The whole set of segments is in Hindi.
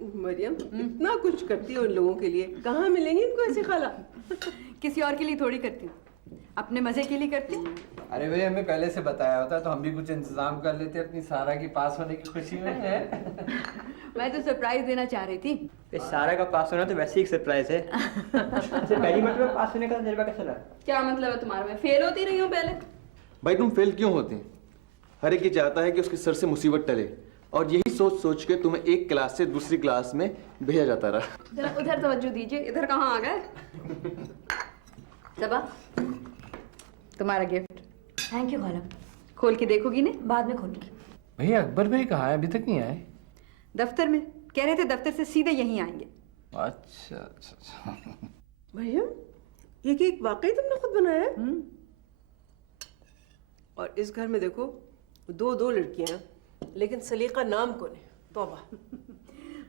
मरियम इतना कुछ करती हो उन लोगों के लिए, कहाँ मिलेंगी इनको ऐसी खाला? किसी और के लिए थोड़ी करती हूँ, अपने मजे के लिए करती हूँ। अरे भाई हमें पहले से बताया होता तो हम भी कुछ इंतजाम कर लेते अपनी सारा की पास होने की खुशी में है। मैं तो सरप्राइज देना चाह रही थी। सारा का पास होना तो वैसे ही सरप्राइज है। पहली मर्तबा पास होने का तजुर्बा कैसा लगा? क्या मतलब है तुम्हारा? मैं फेल होती रही हूँ पहले। भाई तुम फेल क्यों होती? हर एक ये चाहता है कि उसके सर से मुसीबत टले, और यही सोच सोच के तुम्हें एक क्लास से दूसरी क्लास में भेजा जाता रहा। जरा उधर तवज्जो दीजिए, इधर कहाँ आ गए? सबा, तुम्हारा गिफ्ट। थैंक यू खाला। खोल के देखोगी ने? बाद में खोलूंगी। भैया अकबर भाई कहाँ है? अभी तक नहीं आए। दफ्तर में, कह रहे थे दफ्तर से सीधे यहीं आएंगे। अच्छा अच्छा अच्छा। मरियम, ये केक वाकई तुमने खुद बनाया है? और इस घर में देखो दो दो लड़कियां, लेकिन सलीका नाम कौन है? तौबा।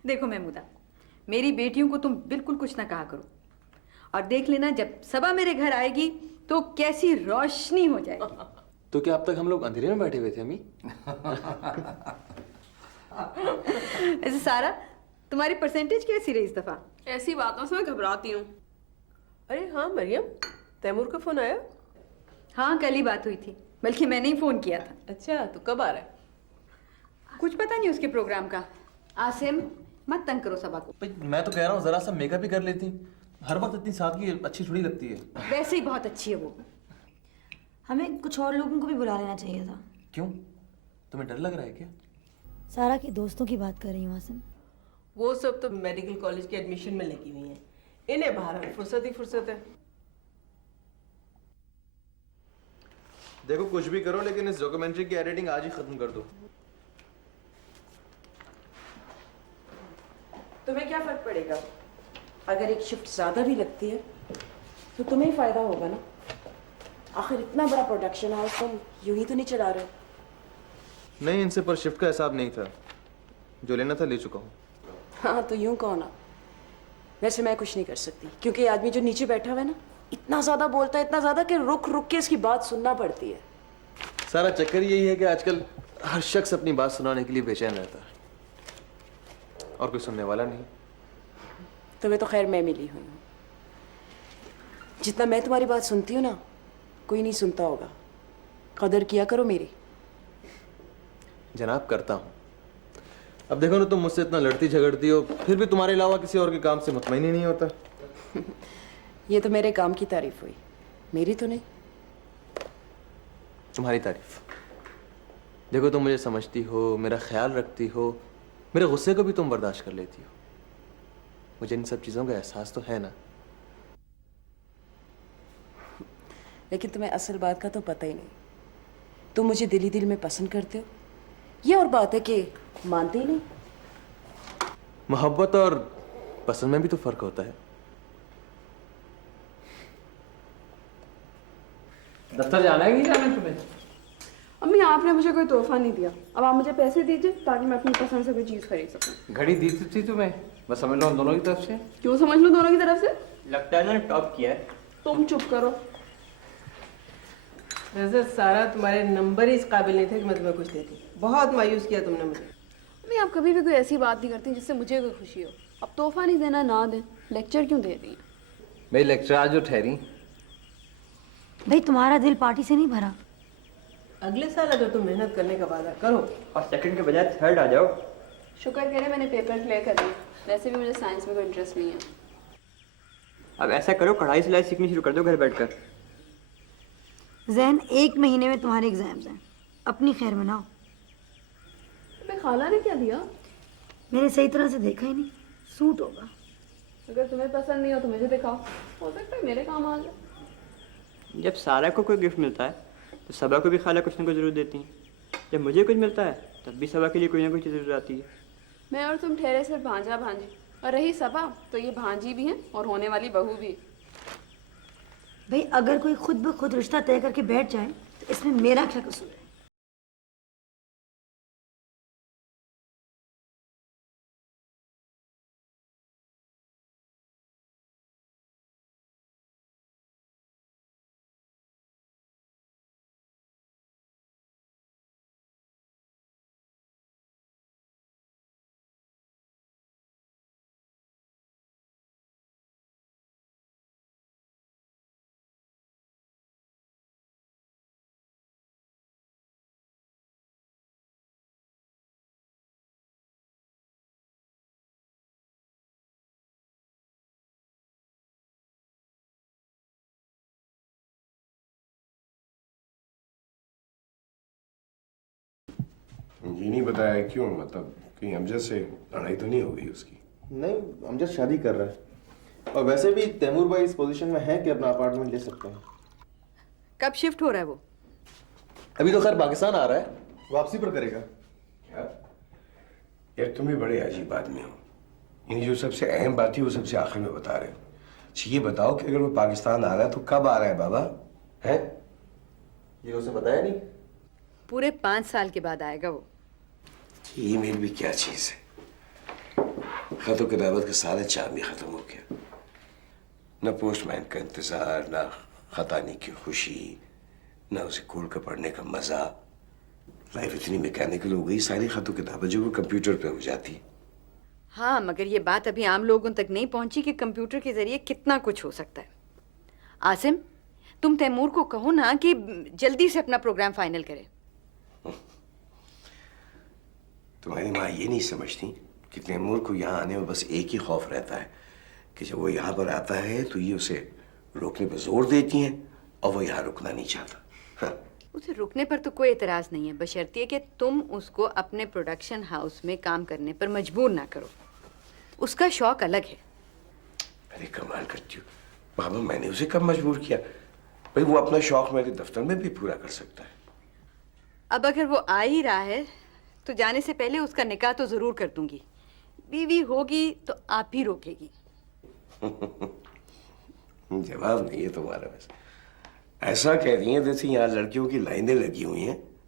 देखो महमूदा, मेरी बेटियों को तुम बिल्कुल कुछ ना कहा करो, और देख लेना जब सबा मेरे घर आएगी तो कैसी रोशनी हो जाएगी। तो क्या अब तक हम लोग अंधेरे में बैठे हुए थे अम्मी? ऐसे सारा, तुम्हारी परसेंटेज कैसी रही इस दफा? ऐसी बातों से मैं घबराती हूँ। अरे हाँ मरियम, तैमूर का फोन आया? हाँ, कल ही बात हुई थी, बल्कि मैंने ही फोन किया था। अच्छा, तो कब आ रहा है? कुछ पता नहीं उसके प्रोग्राम का। आसिम, मत तंग करो सबा को। मैं तो कह रहा हूँ जरा सा मेकअप भी कर लेती, हर वक्त इतनी सादगी अच्छी थोड़ी लगती है। वैसे ही बहुत अच्छी है वो। हमें कुछ और लोगों को भी बुला लेना चाहिए था। क्यों, तुम्हें डर लग रहा है क्या? सारा के दोस्तों की बात कर रही हूँ आसिम। वो सब तो मेडिकल कॉलेज के एडमिशन में लगी हुई हैं, इन्हें बाहर फुर्सत ही फुर्सत है। देखो कुछ भी करो, लेकिन इस डॉक्यूमेंट्री की एडिटिंग आज ही खत्म कर दो। तुम्हें क्या फर्क पड़ेगा? अगर एक शिफ्ट ज्यादा भी लगती है तो तुम्हें ही फायदा होगा ना। आखिर इतना बड़ा प्रोडक्शन हाउस तुम यूं ही तो नहीं चला रहे। नहीं, इनसे पर शिफ्ट का हिसाब नहीं था, जो लेना था ले चुका हूँ। हाँ तो यूं कहो ना। वैसे मैं कुछ नहीं कर सकती, क्योंकि ये आदमी जो नीचे बैठा हुआ है ना, इतना ज्यादा बोलता है, इतना ज्यादा कि रुक रुक के इसकी बात सुनना पड़ती है। सारा चक्कर यही है कि आजकल हर शख्स अपनी बात सुनाने के लिए बेचैन रहता है, और कोई सुनने वाला नहीं। तुम्हें तो खैर मैं मिली हुई हूँ। जितना मैं तुम्हारी बात सुनती हूँ ना, कोई नहीं सुनता होगा। कदर किया करो मेरी। जनाब करता हूँ। अब देखो ना, तुम मुझसे इतना लड़ती झगड़ती हो, फिर भी तुम्हारे अलावा किसी और के काम से मुतमईन ही नहीं होता। ये तो मेरे काम की तारीफ हुई, मेरी तो नहीं। तुम्हारी तारीफ। देखो तुम मुझे समझती हो, मेरा ख्याल रखती हो, मेरे गुस्से को भी तुम बर्दाश्त कर लेती हो। मुझे इन सब चीज़ों का एहसास तो है ना। लेकिन तुम्हें असल बात का तो पता ही नहीं। तुम मुझे दिली दिल में पसंद करते हो, ये और बात है कि मानते ही नहीं। मोहब्बत और पसंद में भी तो फर्क होता है। दफ्तर जाना है कि जाना है तुम्हें? अम्मी, आपने मुझे कोई तोहफा नहीं दिया, अब आप मुझे पैसे दीजिए ताकि मैं अपनी पसंद से कोई चीज़ खरीद सकूं। घड़ी दी थी तुम्हें, बस समझ लो हम दोनों की तरफ से। क्यों समझ लो दोनों की तरफ से? लगता है ना टॉप किया है। तुम चुप करो। वैसे सारा तुम्हारे नंबर ही इस काबिल नहीं थे कि मैं तुम्हें कुछ देती। बहुत मायूस किया तुमने मुझे। अम्मी, आप कभी भी कोई ऐसी बात नहीं करती जिससे मुझे कोई खुशी हो। अब तोहफा नहीं देना ना दें, लेक्चर क्यों दे रही हैं? मेरी लेक्चर आज जो ठहरी। भाई तुम्हारा दिल पार्टी से नहीं भरा? अगले साल अगर तुम मेहनत करने का वादा करो और सेकंड के बजाय थर्ड आ जाओ। शुक्र करे मैंने पेपर क्लियर कर दिया, वैसे भी मुझे साइंस में कोई इंटरेस्ट नहीं है। अब ऐसा करो, कढ़ाई सिलाई सीखनी शुरू कर दो घर बैठकर। जैन, 1 महीने में तुम्हारे एग्जाम्स हैं, अपनी खैर मनाओ। तुम्हें खाला ने क्या दिया? मैंने सही तरह से देखा ही नहीं, सूट होगा। अगर तुम्हें पसंद नहीं हो तो मुझे दिखाओ, हो सकता है मेरे काम आ जाए। जब सारा को कोई गिफ्ट मिलता है तो सबा को भी खाला कुछ ना कुछ जरूर देती हैं। जब मुझे कुछ मिलता है तब भी सबा के लिए कोई ना कोई चीज़ जरूर आती है। मैं और तुम ठहरे सिर्फ भांजा भांजी, और रही सबा तो ये भांजी भी हैं और होने वाली बहू भी। भाई अगर कोई खुद ब खुद रिश्ता तय करके बैठ जाए तो इसमें मेरा क्या कसूर है? ये नहीं बताया क्यों? मतलब कहीं अमजद से लड़ाई तो नहीं हो गई उसकी? नहीं, अमजद शादी कर रहा है और वैसे भी तैमूर भाई इस पोजीशन में है कि अपना अपार्टमेंट ले सकते हैं। कब शिफ्ट हो रहा है वो? अभी तो खैर पाकिस्तान आ रहा है, वापसी पर करेगा। क्या यार, तुम भी बड़े अजीब आदमी हो। यानी जो सबसे अहम बात थी वो सबसे आखिर में बता रहे हो। अच्छा ये बताओ कि अगर वो पाकिस्तान आ रहा है तो कब आ रहा है बाबा? है ये उसे बताया नहीं? पूरे 5 साल के बाद आएगा वो। ईमेल भी क्या चीज है? खत और किताबत का सारा चार्म ही खत्म हो गया। न पोस्टमैन का इंतजार, न खत आने की खुशी, न उसे खोल कर पढ़ने का मजा। लाइफ इतनी मैकेनिकल हो गई, सारी खत और किताबत जो वो कंप्यूटर पे हो जाती है। हाँ, मगर ये बात अभी आम लोगों तक नहीं पहुंची कि कंप्यूटर के जरिए कितना कुछ हो सकता है। आसिम, तुम तैमूर को कहो ना कि जल्दी से अपना प्रोग्राम फाइनल करे। तुम्हारी माँ ये नहीं समझती कि तैमूर को यहाँ आने में बस एक ही खौफ रहता है कि जब वो यहाँ पर आता है तो ये उसे रोकने पर जोर देती हैं और वो यहाँ रुकना नहीं चाहता। हाँ। उसे रुकने पर तो कोई एतराज नहीं है, बशर्ते कि तुम उसको अपने प्रोडक्शन हाउस में काम करने पर मजबूर ना करो। उसका शौक अलग है। अरे कमाल करती हो बाबा, मैंने उसे कब मजबूर किया? भाई वो अपना शौक मेरे दफ्तर में भी पूरा कर सकता है। अब अगर वो आ ही रहा है तो जाने से पहले उसका निकाह तो जरूर कर दूंगी। बीवी होगी तो आप ही रोकेगी। जवाब नहीं है तुम्हारा। बस ऐसा कह रही है जैसे यहाँ लड़कियों की लाइनें लगी हुई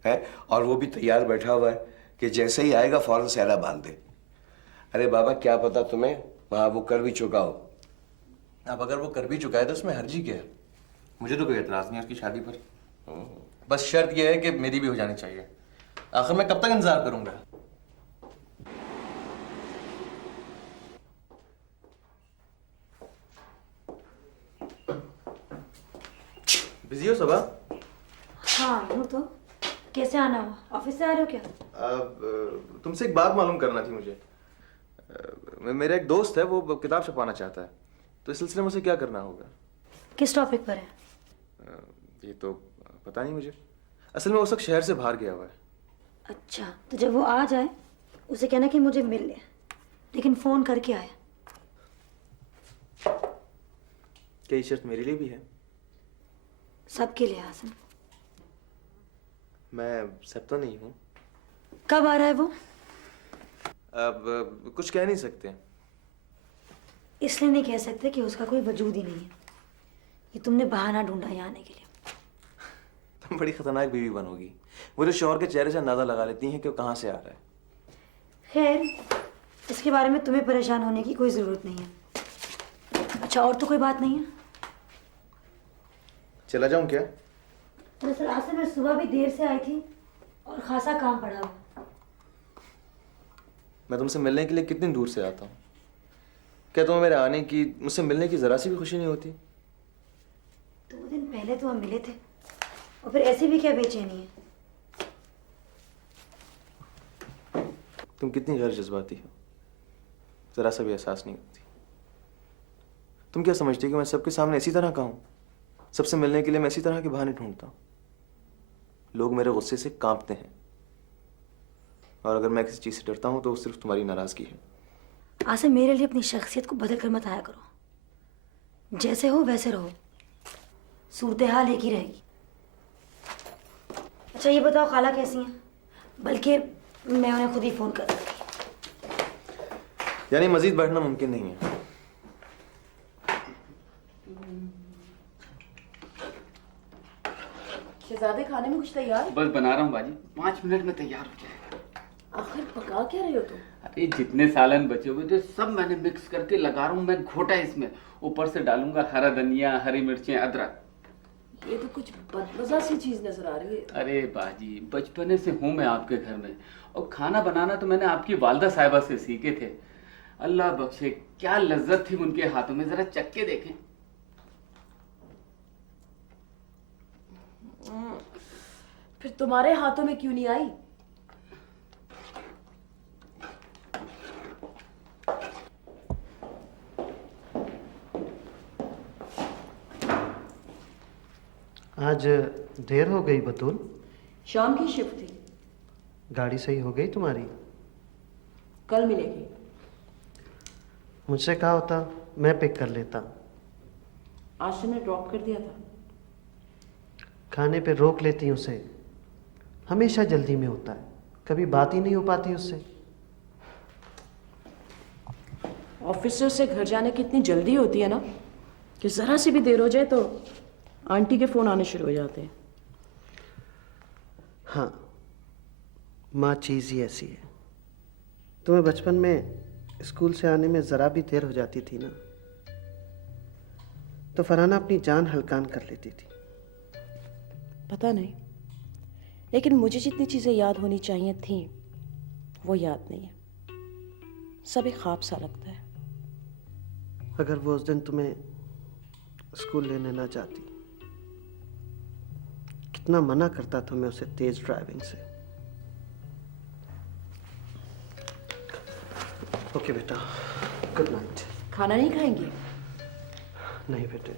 हैं और वो भी तैयार बैठा हुआ है कि जैसे ही आएगा फौरन सहरा बांध दे। अरे बाबा क्या पता तुम्हें वहां वो कर भी चुका हो। अब अगर वो कर भी चुका है तो उसमें हर्जी क्या है? मुझे तो कोई एतराज नहीं है उसकी शादी पर। बस शर्त यह है कि मेरी भी हो जानी चाहिए। आखिर मैं कब तक इंतजार करूंगा? बिजी हो सबा? हाँ हूँ तो। कैसे आना हुआ? ऑफिस से आ रहे हो क्या? तुमसे एक बात मालूम करना थी मुझे। मेरा एक दोस्त है, वो किताब छपवाना चाहता है, तो इस सिलसिले में उसे क्या करना होगा? किस टॉपिक पर है? ये तो पता नहीं मुझे। असल में उस वक्त शहर से बाहर गया हुआ है। अच्छा, तो जब वो आ जाए उसे कहना कि मुझे मिल ले, लेकिन फोन करके आए। क्या ये शर्त मेरे लिए भी है? सबके लिए आसिम। मैं सब तो नहीं हूँ। कब आ रहा है वो? अब कुछ कह नहीं सकते। इसलिए नहीं कह सकते कि उसका कोई वजूद ही नहीं है। ये तुमने बहाना ढूंढा यहाँ आने के लिए। तुम बड़ी खतरनाक बीवी बनोगी। वो जो शौहर के चेहरे से अंदाजा लगा लेती हैं कि वो कहाँ से आ रहा है। खैर, इसके बारे में तुम्हें परेशान होने की कोई जरूरत नहीं है। अच्छा, और तो कोई बात नहीं है? चला जाऊं क्या? दरअसल आसिम, मैं सुबह भी देर से आई थी और खासा काम पड़ा हुआ। मैं तुमसे मिलने के लिए कितनी दूर से आता हूँ। क्या तुम्हें मेरे आने की, मुझसे मिलने की जरा सी भी खुशी नहीं होती? 2 दिन पहले तो हम मिले थे और फिर ऐसी भी क्या बेचैनी है? तुम कितनी गैर जज्बाती हो, जरा सा भी एहसास नहीं होती। तुम क्या समझती हो कि मैं सबके सामने इसी तरह का हूँ? सबसे मिलने के लिए मैं इसी तरह के बहाने ढूंढता हूँ। लोग मेरे गुस्से से कांपते हैं और अगर मैं किसी चीज से डरता हूँ तो वो सिर्फ तुम्हारी नाराजगी है। आसिम, मेरे लिए अपनी शख्सियत को बदल कर मत आया करो। जैसे हो वैसे रहो, सूरत हाल एक ही रहेगी। अच्छा ये बताओ, खाला कैसी हैं? बल्कि मैं उन्हें खुद ही फोन कर दूंगी। यानी मजीद बैठना मुमकिन नहीं है। शहजादे, खाने में कुछ तैयार? बस बना रहा हूँ बाजी, 5 मिनट में तैयार हो जाएगा। आखिर पका क्या रहे हो तुम? अरे जितने सालन बचे हुए थे सब मैंने मिक्स करके लगा रहा हूँ मैं घोटा इसमें। ऊपर से डालूंगा हरा धनिया, हरी मिर्चें, अदरक। ये तो कुछ बदमजा सी चीज नजर आ रही है। अरे बाजी, बचपने से हूँ मैं आपके घर में और खाना बनाना तो मैंने आपकी वालदा साहिबा से सीखे थे। अल्लाह बख्शे, क्या लज्जत थी उनके हाथों में, जरा चक्के देखें। फिर तुम्हारे हाथों में क्यों नहीं आई? आज देर हो गई बतूल। शाम की शिफ्ट थी। गाड़ी सही हो गई तुम्हारी? कल मिलेगी। मुझसे कहा होता, मैं पिक कर लेता। आज से मैं ड्रॉप कर दिया था। खाने पे रोक लेती उसे। हमेशा जल्दी में होता है, कभी बात ही नहीं हो पाती उससे। ऑफिसर से घर जाने की इतनी जल्दी होती है ना कि ज़रा सी भी देर हो जाए तो आंटी के फ़ोन आने शुरू हो जाते हैं। हाँ, माँ चीज़ ही ऐसी है। तुम्हें बचपन में स्कूल से आने में ज़रा भी देर हो जाती थी ना, तो फरहाना अपनी जान हल्कान कर लेती थी। पता नहीं, लेकिन मुझे जितनी चीज़ें याद होनी चाहिए थी वो याद नहीं है। सब एक ख्वाब सा लगता है। अगर वो उस दिन तुम्हें स्कूल लेने ना जाती, कितना मना करता था मैं उसे तेज ड्राइविंग से। ओके बेटा, गुड नाइट। खाना नहीं खाएंगे? नहीं बेटे,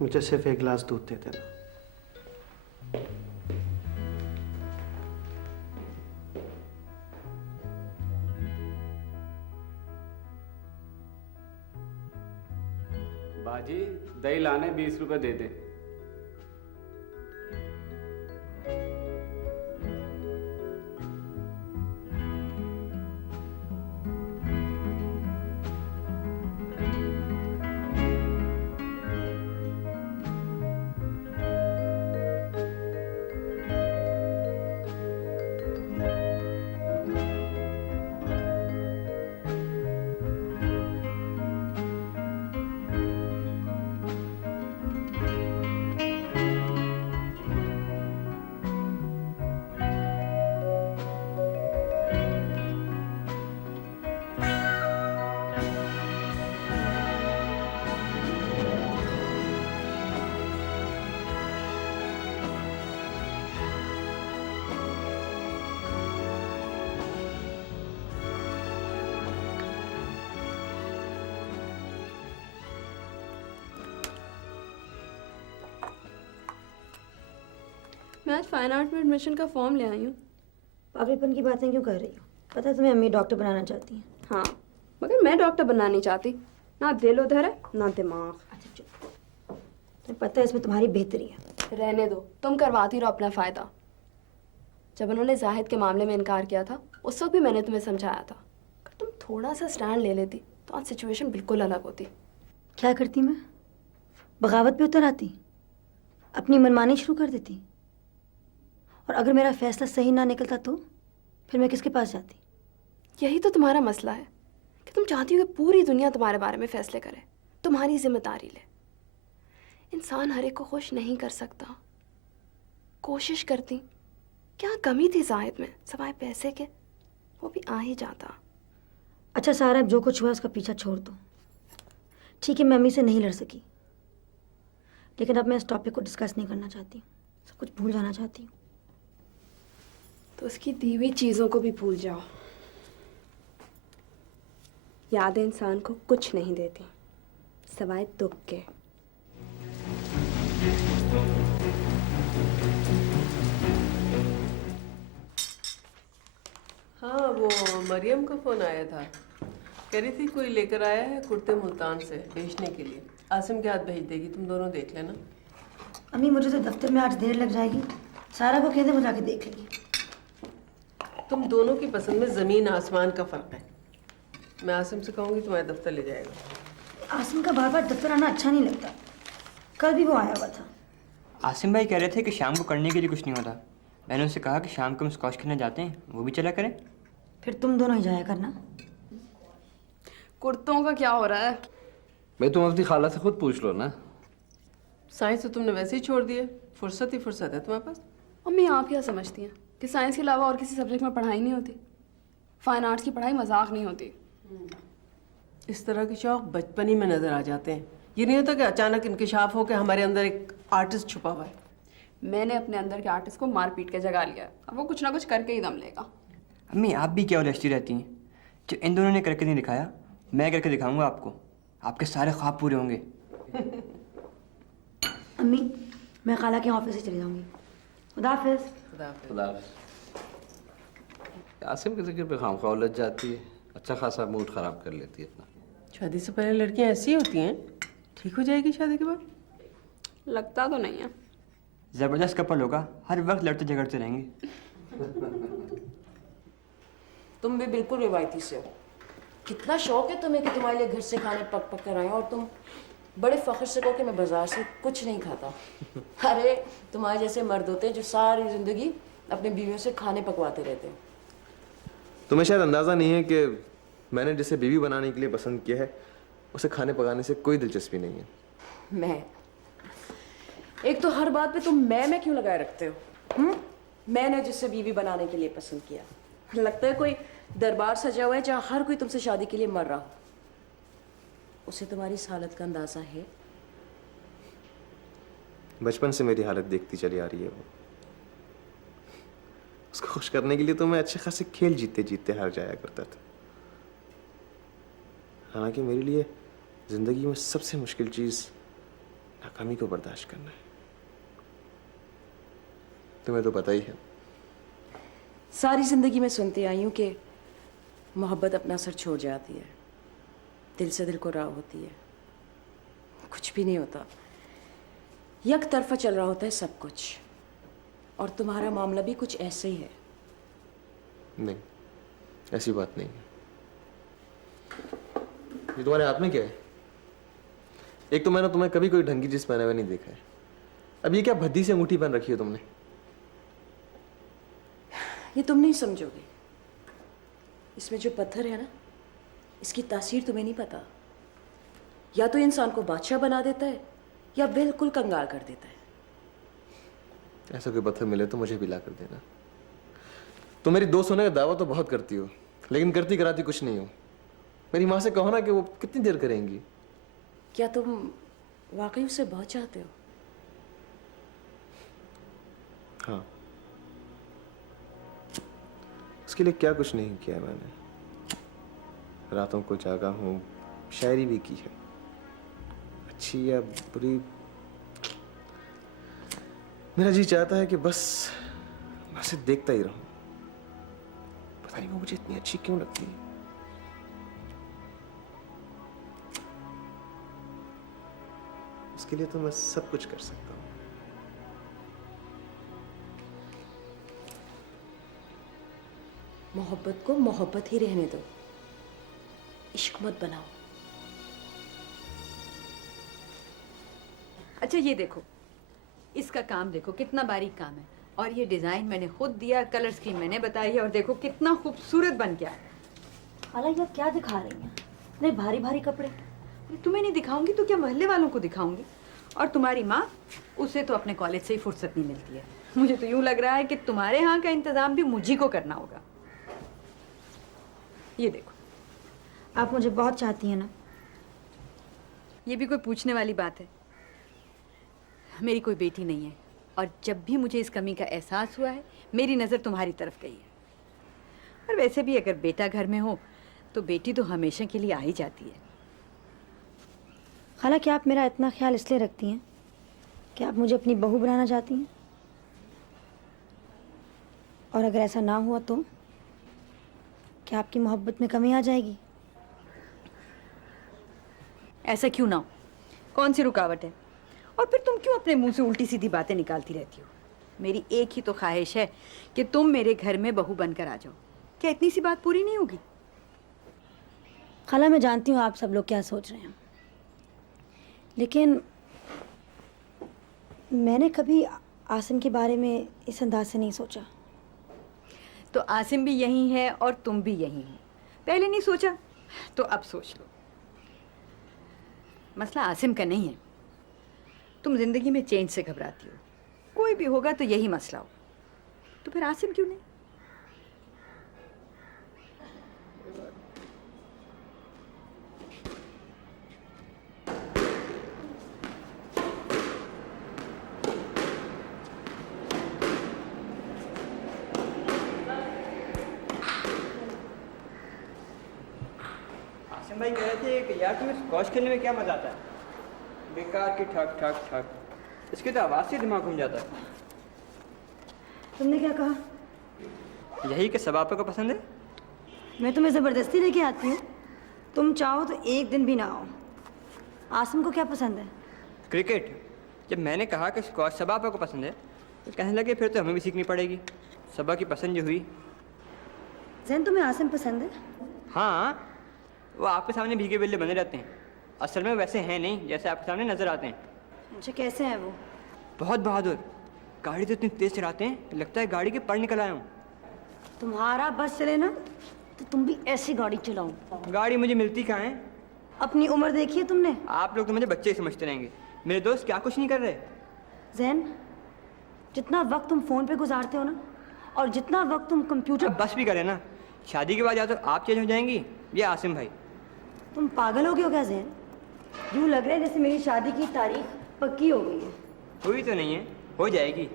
मुझे सिर्फ एक गिलास दूध दे देना। बाजी दही लाने 20 रुपए दे दे। मैं आज फाइन आर्ट में एडमिशन का फॉर्म ले आई हूँ। पागलपन की बातें क्यों कर रही हो? पता है तुम्हें अम्मी डॉक्टर बनाना चाहती हैं। हाँ, मगर मैं डॉक्टर बनना नहीं चाहती। ना दिल उधर है ना दिमाग। अच्छा चुप। तुम्हें पता है इसमें तुम्हारी बेहतरी है। रहने दो, तुम करवाती रहो अपना फ़ायदा। जब उन्होंने जाहिद के मामले में इनकार किया था उस वक्त भी मैंने तुम्हें समझाया था, अगर तुम थोड़ा सा स्टैंड ले लेती तो आज सिचुएशन बिल्कुल अलग होती। क्या करती मैं? बगावत पे उतर आती, अपनी मनमानी शुरू कर देती, और अगर मेरा फैसला सही ना निकलता तो फिर मैं किसके पास जाती? यही तो तुम्हारा मसला है कि तुम चाहती हो कि पूरी दुनिया तुम्हारे बारे में फैसले करे, तुम्हारी जिम्मेदारी ले। इंसान हर एक को खुश नहीं कर सकता। कोशिश करती, क्या कमी थी जाहिद में सिवाय पैसे के? वो भी आ ही जाता। अच्छा सारा, अब जो कुछ हुआ उसका पीछा छोड़ दो। ठीक है, मैं अम्मी से नहीं लड़ सकी, लेकिन अब मैं इस टॉपिक को डिस्कस नहीं करना चाहती। सब कुछ भूल जाना चाहती हूँ। तो उसकी दी हुई चीज़ों को भी भूल जाओ। यादें इंसान को कुछ नहीं देती सिवाय दुख के। हाँ, वो मरियम का फ़ोन आया था, कह रही थी कोई लेकर आया है कुर्ते मुल्तान से बेचने के लिए। आसिम के हाथ भेज देगी, तुम दोनों देख लेना। अम्मी मुझे तो दफ्तर में आज देर लग जाएगी, सारा को कहते वो जाके देख लेगी। तुम दोनों की पसंद में ज़मीन आसमान का फ़र्क है। मैं आसिम से कहूँगी तुम्हारे दफ्तर ले जाएगा। आसिम का बार बार दफ्तर आना अच्छा नहीं लगता। कल भी वो आया हुआ था। आसिम भाई कह रहे थे कि शाम को करने के लिए कुछ नहीं होता। मैंने उनसे कहा कि शाम को हम स्क्वॉश खेलने जाते हैं, वो भी चला करें। फिर तुम दोनों ही जाया करना। कुर्तों का क्या हो रहा है? भाई तुम अपनी खाला से खुद पूछ लो ना। साइंस तो तुमने वैसे ही छोड़ दिया, फुर्सत ही फुर्सत है तुम्हारे पास। मम्मी आप क्या समझती हैं कि साइंस के अलावा और किसी सब्जेक्ट में पढ़ाई नहीं होती? फाइन आर्ट्स की पढ़ाई मजाक नहीं होती। इस तरह के शौक बचपन ही में नज़र आ जाते हैं। ये नहीं होता कि अचानक इंकिशाफ हो के हमारे अंदर एक आर्टिस्ट छुपा हुआ है। मैंने अपने अंदर के आर्टिस्ट को मार पीट के जगा लिया, अब वो कुछ ना कुछ करके ही दम लेगा। अम्मी आप भी क्या उलझती रहती हैं? जो इन दोनों ने करके नहीं दिखाया, मैं करके दिखाऊंगा आपको। आपके सारे ख्वाब पूरे होंगे। अम्मी मैं खाला के ऑफिस से चली जाऊंगी। खुदा हाफिज़। खुदा हाफिज़। खुदा हाफिज़। आसिम की जिक्र पे खामखा उलझ जाती है, अच्छा खासा मूड खराब कर लेती है अपना। शादी से पहले लड़कियां ऐसी होती हैं, ठीक हो जाएगी शादी के बाद? लगता तो नहीं है। ज़बरदस्त कपल होगा, हर वक्त लड़ते झगड़ते रहेंगे। तुम भी बिल्कुल रिवायती से हो। कितना शौक है तुम्हें कि तुम्हारे लिए घर से खाने पक पक कर आए और तुम बड़े फख्र से कहो कि मैं बाजार से कुछ नहीं खाता। अरे तुम्हारे जैसे मर्द होते हैं जो सारी जिंदगी अपने बीवियों से खाने पकवाते रहते हैं। तुम्हें शायद अंदाजा नहीं है कि मैंने जिसे बीवी बनाने के लिए पसंद किया है उसे खाने पकाने से कोई दिलचस्पी नहीं है। मैं एक तो हर बात पे तुम मैं क्यों लगाए रखते हो? मैंने जिससे बीवी बनाने के लिए पसंद किया, लगता है कोई दरबार सजा हुआ है जहाँ हर कोई तुमसे शादी के लिए मर रहा हो। उसे तुम्हारी इस हालत का अंदाजा है? बचपन से मेरी हालत देखती चली आ रही है वो। उसको खुश करने के लिए तो मैं अच्छे खासे खेल जीतते जीतते हार जाया करता था। हालांकि मेरे लिए जिंदगी में सबसे मुश्किल चीज नाकामी को बर्दाश्त करना है। तुम्हें तो पता ही है। सारी जिंदगी में सुनती आई हूँ कि मोहब्बत अपना असर छोड़ जाती है, दिल से दिल को राह होती है। कुछ भी नहीं होता, एक तरफा चल रहा होता है सब कुछ। और तुम्हारा मामला भी कुछ ऐसे ही है। नहीं, ऐसी बात नहीं है। ये तुम्हारे हाथ में क्या है? एक तो मैंने तुम्हें कभी कोई ढंग की चीज पहने हुए नहीं देखा है। अब ये क्या भद्दी सी अंगूठी पहन रखी है तुमने? ये तुम नहीं समझोगे। इसमें जो पत्थर है ना, इसकी तासीर तुम्हें नहीं पता। या तो इंसान को बादशाह बना देता है या बिल्कुल कंगाल कर देता है। ऐसा कोई पत्थर मिले तो मुझे भी ला कर देना। तुम मेरी दोस्त होने का दावा तो बहुत करती हो, लेकिन करती कराती कुछ नहीं हो। मेरी माँ से कहो ना कि वो कितनी देर करेंगी। क्या तुम वाकई उसे बहुत चाहते हो? हाँ, उसके लिए क्या कुछ नहीं किया मैंने। रातों को जागा हूँ, शायरी भी की है, अच्छी या बुरी। मेरा जी चाहता है कि बस मैं उसे देखता ही रहूं। पता नहीं वो मुझे इतनी अच्छी क्यों लगती है। उसके लिए तो मैं सब कुछ कर सकता हूँ। मोहब्बत को मोहब्बत ही रहने दो, इश्क मत बनाओ। अच्छा ये देखो, इसका काम देखो कितना बारीक काम है। और ये डिजाइन मैंने खुद दिया, कलर स्कीम मैंने बताई है, और देखो कितना खूबसूरत बन गया है। हालांकि आप क्या दिखा रही हैं? इतने भारी भारी कपड़े। तुम्हें नहीं दिखाऊंगी तो क्या मोहल्ले वालों को दिखाऊंगी? और तुम्हारी माँ, उसे तो अपने कॉलेज से ही फुर्सत नहीं मिलती है। मुझे तो यूं लग रहा है कि तुम्हारे यहाँ का इंतजाम भी मुझी को करना होगा। ये देखो। आप मुझे बहुत चाहती हैं ना? ये भी कोई पूछने वाली बात है? मेरी कोई बेटी नहीं है, और जब भी मुझे इस कमी का एहसास हुआ है, मेरी नज़र तुम्हारी तरफ गई है। और वैसे भी अगर बेटा घर में हो तो बेटी तो हमेशा के लिए आ ही जाती है। हालांकि आप मेरा इतना ख्याल इसलिए रखती हैं कि आप मुझे अपनी बहू बनाना चाहती हैं, और अगर ऐसा ना हुआ तो क्या आपकी मोहब्बत में कमी आ जाएगी? ऐसा क्यों ना हो? कौन सी रुकावट है? और फिर तुम क्यों अपने मुंह से उल्टी सीधी बातें निकालती रहती हो? मेरी एक ही तो ख्वाहिश है कि तुम मेरे घर में बहू बनकर आ जाओ। क्या इतनी सी बात पूरी नहीं होगी? खाला, मैं जानती हूँ आप सब लोग क्या सोच रहे हैं, लेकिन मैंने कभी आसिम के बारे में इस अंदाज से नहीं सोचा। तो आसिम भी यही है और तुम भी यही हो। पहले नहीं सोचा तो अब सोच लो। मसला आसिम का नहीं है। तुम जिंदगी में चेंज से घबराती हो। कोई भी होगा तो यही मसला हो, तो फिर आसिम क्यों नहीं? आसिम भाई कह रहे थे कि यार तुम्हें स्क्वॉश खेलने में क्या मजा आता है? बेकार की ठक ठक ठक, इसकी तो आवाज़ से दिमाग घूम जाता है। तुमने क्या कहा? यही कि सब आपको पसंद है? मैं तुम्हें ज़बरदस्ती लेके आती हूँ, तुम चाहो तो एक दिन भी ना आओ। आसिम को क्या पसंद है? क्रिकेट। जब मैंने कहा कि स्क्वाश सब आपको पसंद है तो कहने लगे फिर तो हमें भी सीखनी पड़ेगी। सबा की पसंद जो हुई। जैन, तुम्हें आसिम पसंद है? हाँ, वो आपके सामने भीगे बिल्ले बने रहते हैं, असल में वैसे हैं नहीं जैसे आपके सामने नजर आते हैं। मुझे कैसे हैं वो? बहुत बहादुर, गाड़ी तो इतनी तेज चलाते हैं कि लगता है गाड़ी के पर निकल आया हूँ। तुम्हारा बस चले ना तो तुम भी ऐसी गाड़ी चलाओ। गाड़ी मुझे मिलती कहाँ है? अपनी उम्र देखी है तुमने? आप लोग तो मुझे बच्चे ही समझते रहेंगे। मेरे दोस्त क्या कुछ नहीं कर रहे। जैन, जितना वक्त तुम फोन पे गुजारते हो ना, और जितना वक्त तुम कंप्यूटर। अब बस भी करें ना, शादी के बाद या तो आप चेंज हो जाएंगी या आसिम भाई। तुम पागल हो गए हो क्या जैन? यूँ लग रहा है जैसे मेरी शादी की तारीख पक्की हो गई है। हुई तो नहीं है, हो जाएगी।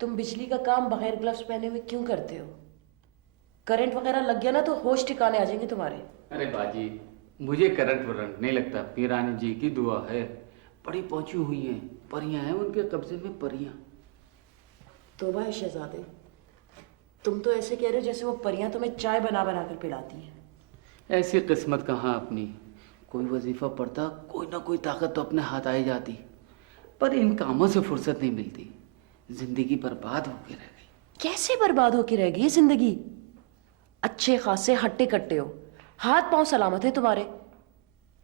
तुम बिजली का काम बगैर ग्लव्स पहने हुए क्यों करते हो? करंट वगैरह लग गया ना तो होश ठिकाने आ जाएंगे तुम्हारे। अरे बाजी, मुझे करंट वरंट नहीं लगता, पीरानी जी की दुआ है। बड़ी पहुंची हुई हैं, परियां हैं उनके कब्जे में, परियां। तौबा है शहजादे, तुम तो ऐसे कह रहे हो जैसे वो परियां तुम्हें चाय बना बना कर पिलाती हैं। ऐसी किस्मत कहाँ अपनी। कोई वजीफा पड़ता, कोई ना कोई ताकत तो अपने हाथ आ ही जाती, पर इन कामों से फुर्सत नहीं मिलती। जिंदगी बर्बाद होके रह गई। कैसे बर्बाद होके रह गई जिंदगी? अच्छे खासे हट्टे कट्टे हो, हाथ पांव सलामत है तुम्हारे,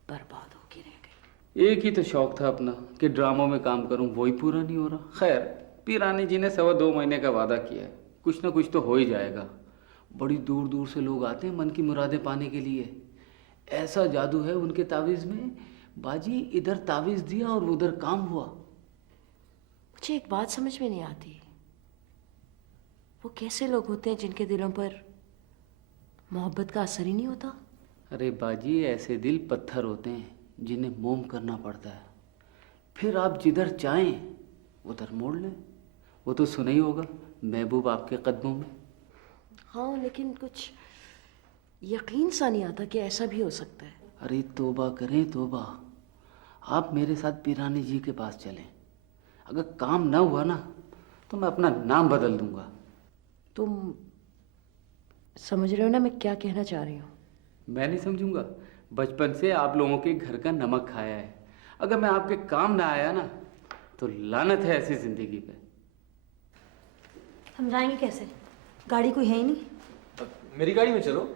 बर्बाद होके रह गई। एक ही तो शौक था अपना कि ड्रामों में काम करूं, वही पूरा नहीं हो रहा। खैर, पीरानी जी ने 2.25 महीने का वादा किया है, कुछ ना कुछ तो हो ही जाएगा। बड़ी दूर दूर से लोग आते हैं मन की मुरादें पाने के लिए। ऐसा जादू है उनके तावीज़ में, बाजी इधर तावीज़ दिया और उधर काम हुआ। मुझे एक बात समझ में नहीं आती, वो कैसे लोग होते हैं जिनके दिलों पर मोहब्बत का असर ही नहीं होता? अरे बाजी, ऐसे दिल पत्थर होते हैं जिन्हें मोम करना पड़ता है, फिर आप जिधर चाहें उधर मोड़ लें। वो तो सुना ही होगा, महबूब आपके कदमों में। हाँ, लेकिन कुछ यकीन सा नहीं आता कि ऐसा भी हो सकता है। अरे तौबा करें तौबा। आप मेरे साथ पीरानी जी के पास चलें, अगर काम ना हुआ ना तो मैं अपना नाम बदल दूंगा। तुम समझ रहे हो ना मैं क्या कहना चाह रही हूँ? मैं नहीं समझूंगा, बचपन से आप लोगों के घर का नमक खाया है। अगर मैं आपके काम ना आया ना तो लानत है ऐसी जिंदगी पे। हम जाएंगे कैसे? गाड़ी कोई है ही नहीं। मेरी गाड़ी में चलो।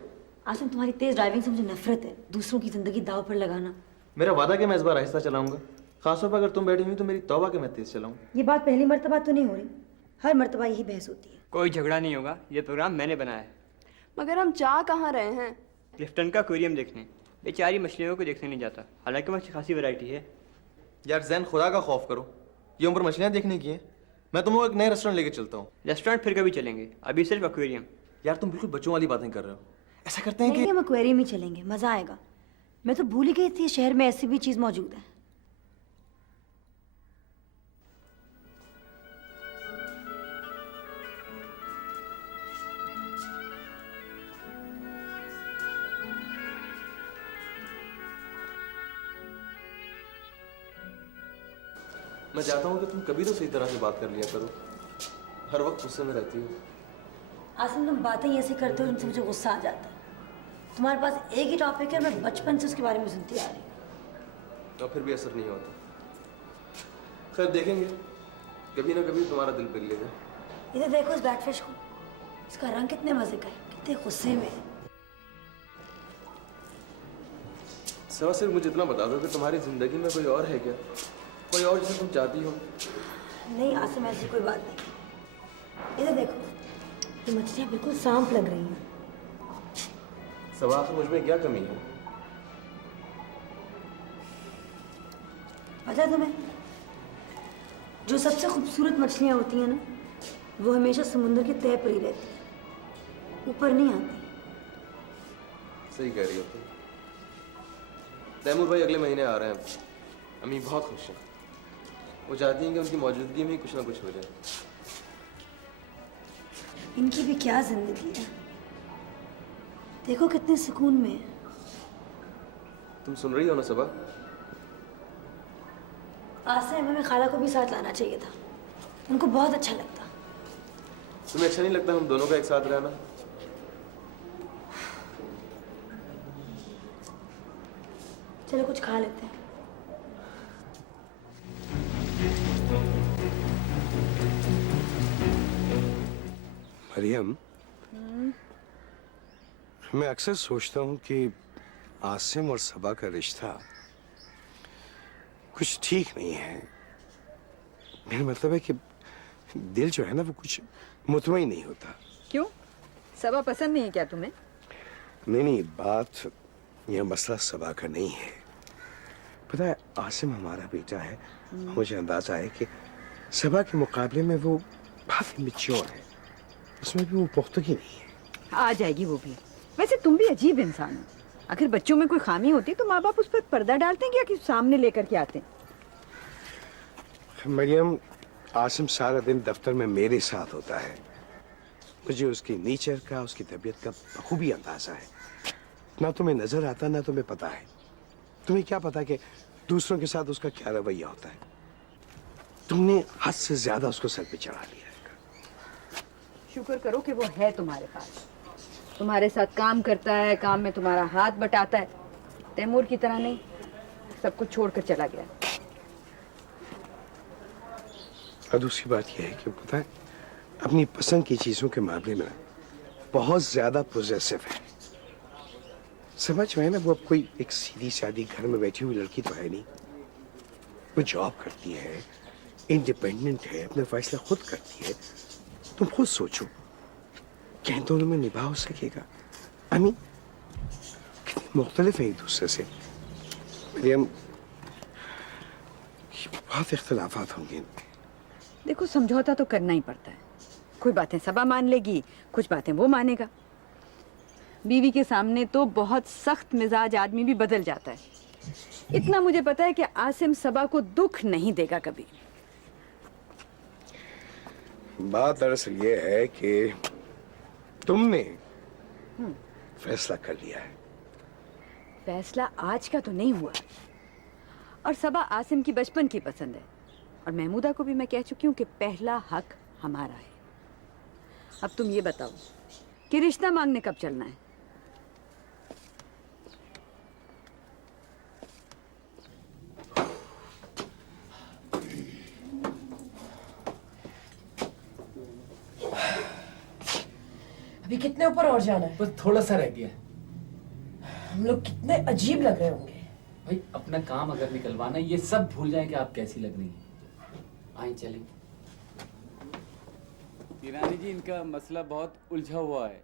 आसिम, तुम्हारी तेज ड्राइविंग से मुझे नफरत है। दूसरों की जिंदगी दाव पर लगाना। मेरा वादा कि मैं इस बार आहिस्ता चलाऊंगा, खासतौर पर अगर तुम बैठी हुई तो मेरी तौबा कि मैं तेज चलाऊं। ये बात पहली मर्तबा तो नहीं हो रही, हर मर्तबा यही बहस होती है। कोई झगड़ा नहीं होगा, ये प्रोग्राम मैंने बनाया है। मगर हम जा कहाँ रहे हैं? क्लिफ्टन का एक्वेरियम देखने। बेचारी मछलियों को देखने नहीं जाता, हालांकि वहाँ खासी वैरायटी है। यार जैन, खुदा का खौफ करो, ये उम्र मछलियाँ देखने की है। मैं तुमको एक नए रेस्टोरेंट लेके चलता हूँ। रेस्टोरेंट फिर कभी चलेंगे, अभी सिर्फ एक्वेरियम। यार तुम बिल्कुल बच्चों वाली बातें कर रहे हो। ऐसा करते हैं नहीं, हम एक्वेरियम ही चलेंगे, मजा आएगा। मैं तो भूल ही गई थी शहर में ऐसी भी चीज मौजूद है। मैं चाहता हूँ कि तुम कभी तो सही तरह से बात कर लिया करो, हर वक्त गुस्से में रहती हो। आसिम, तुम बातें ऐसे करते हो जिनसे मुझे गुस्सा आ जाता है। तुम्हारे पास एक ही टॉपिक है, मैं बचपन से उसके बारे में सुनती आ रही हूँ। और फिर भी असर नहीं होता। खैर देखेंगे, कभी ना कभी तुम्हारा दिल पिघल लेगा। इधर देखो इस बैटफिश को, इसका रंग कितने मजे का है, कितने गुस्से में है। सवा सिर्फ मुझे इतना बता दो कि तुम्हारी जिंदगी में कोई और है क्या, कोई और जिसे तुम चाहती हो? नहीं आसिम, ऐसी कोई बात नहीं। इधर देखो, ये मछलियाँ बिल्कुल सांप लग रही हैं। सवा से मुझ में क्या कमी है? पता है तुम्हें, जो सबसे खूबसूरत मछलियाँ होती हैं ना, वो हमेशा समुद्र के तह पर ही रहती हैं, ऊपर नहीं आती। सही कह रही हो तुम। तैमूर भाई अगले महीने आ रहे हैं। अम्मी बहुत खुश हैं, वो चाहती हैं कि उनकी मौजूदगी में ही कुछ ना कुछ हो जाए। इनकी भी क्या जिंदगी है, देखो कितने सुकून में है। तुम सुन रही हो ना सबा? आसिम, हमें खाला को भी साथ लाना चाहिए था, उनको बहुत अच्छा लगता। तुम्हें अच्छा नहीं लगता हम दोनों का एक साथ रहना? चलो कुछ खा लेते हैं। मरियम, मैं अक्सर सोचता हूँ कि आसिम और सबा का रिश्ता कुछ ठीक नहीं है। मेरा मतलब है कि दिल जो है ना वो कुछ मुतमईन नहीं होता। क्यों? सबा पसंद नहीं है क्या तुम्हें? नहीं, बात यह मसला सबा का नहीं है। पता है, आसिम हमारा बेटा है, मुझे अंदाजा है कि सबा के मुकाबले में वो काफी मैच्योर है, उसमें भी वो पुख्तगी नहीं है। आ जाएगी वो भी। वैसे तुम भी अजीब इंसान हो, आखिर बच्चों में कोई खामी होती तो माँ बाप उस पर पर्दा डालते हैं क्या कि सामने लेकर के आते हैं? मरियम, आसिम सारा दिन दफ्तर में मेरे साथ होता है, मुझे उसकी नेचर का, उसकी तबीयत का बखूबी अंदाजा है। ना तुम्हें नजर आता ना तुम्हें पता है। तुम्हें क्या पता कि दूसरों के साथ उसका क्या रवैया होता है। तुमने हद से ज्यादा उसको सर पे चढ़ा लिया है। शुक्र करो कि वो है तुम्हारे पास, तुम्हारे साथ काम करता है, काम में तुम्हारा हाथ बटाता है। तैमूर की तरह नहीं, सब कुछ छोड़कर चला गया। और दूसरी बात यह है कि पता है, अपनी पसंद की चीजों के मामले में बहुत ज्यादा पॉजिटिव है। समझ में है ना, वो अब कोई एक सीधी सादी घर में बैठी हुई लड़की तो है नहीं। वो जॉब करती है, इंडिपेंडेंट है, अपने फैसले खुद करती है। तुम खुद सोचो, क्या इन दोनों में निभा हो सकेगा? आई मीन, कितने मुख्तलिफ हैं एक दूसरे से। मरियम, बहुत इख्तिलाफात होंगे। देखो, समझौता तो करना ही पड़ता है। कोई बातें सबा मान लेगी, कुछ बातें वो मानेगा। बीवी के सामने तो बहुत सख्त मिजाज आदमी भी बदल जाता है। इतना मुझे पता है कि आसिम सबा को दुख नहीं देगा कभी। बात दरअसल ये है कि तुमने फैसला कर लिया है। फैसला आज का तो नहीं हुआ, और सबा आसिम की बचपन की पसंद है, और महमूदा को भी मैं कह चुकी हूँ कि पहला हक हमारा है। अब तुम ये बताओ कि रिश्ता मांगने कब चलना है? अभी कितने ऊपर और जाना है? बस थोड़ा सा रह गया। हम लोग कितने अजीब लग रहे होंगे। भाई, अपना काम अगर निकलवाना है, ये सब भूल जाए कि आप कैसी लग रही हैं। आइए चलें। ईरानी जी, इनका मसला बहुत उलझा हुआ है,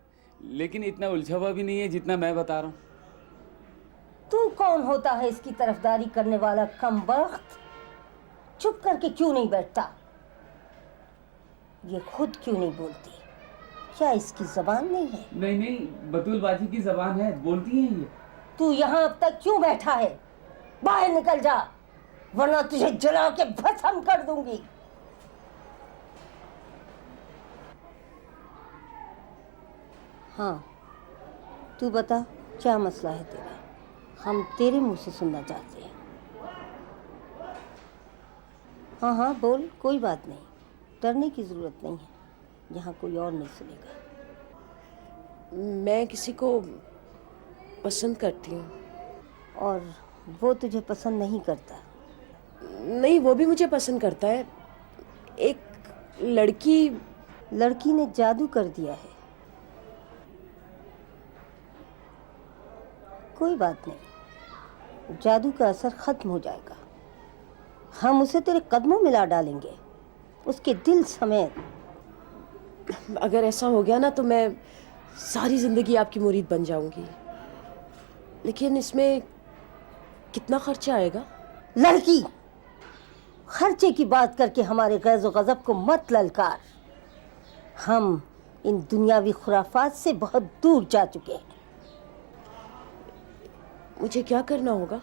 लेकिन इतना उलझा हुआ भी नहीं है जितना मैं बता रहा हूँ। तू कौन होता है इसकी तरफदारी करने वाला कमबख्त? चुप करके क्यों नहीं बैठता? ये खुद क्यों नहीं बोलती? क्या इसकी जबान नहीं है? नहीं, बतूल बाजी की जबान है, बोलती हैं ये। तू यहाँ अब तक क्यों बैठा है? बाहर निकल जा, वरना तुझे जला के भस्म कर दूंगी। हाँ, तू बता, क्या मसला है तेरा? हम तेरे मुंह से सुनना चाहते हैं। हाँ, बोल, कोई बात नहीं, डरने की जरूरत नहीं है, यहाँ कोई और नहीं सुनेगा। मैं किसी को पसंद करती हूँ। और वो तुझे पसंद नहीं करता? नहीं, वो भी मुझे पसंद करता है। एक लड़की ने जादू कर दिया है। कोई बात नहीं, जादू का असर खत्म हो जाएगा। हम उसे तेरे कदमों में ला डालेंगे, उसके दिल समेत। अगर ऐसा हो गया ना तो मैं सारी जिंदगी आपकी मुरीद बन जाऊंगी। लेकिन इसमें कितना खर्चा आएगा? लड़की, खर्चे की बात करके हमारे गैज़ व गज़ब को मत ललकार। हम इन दुनियावी खुराफात से बहुत दूर जा चुके हैं। मुझे क्या करना होगा?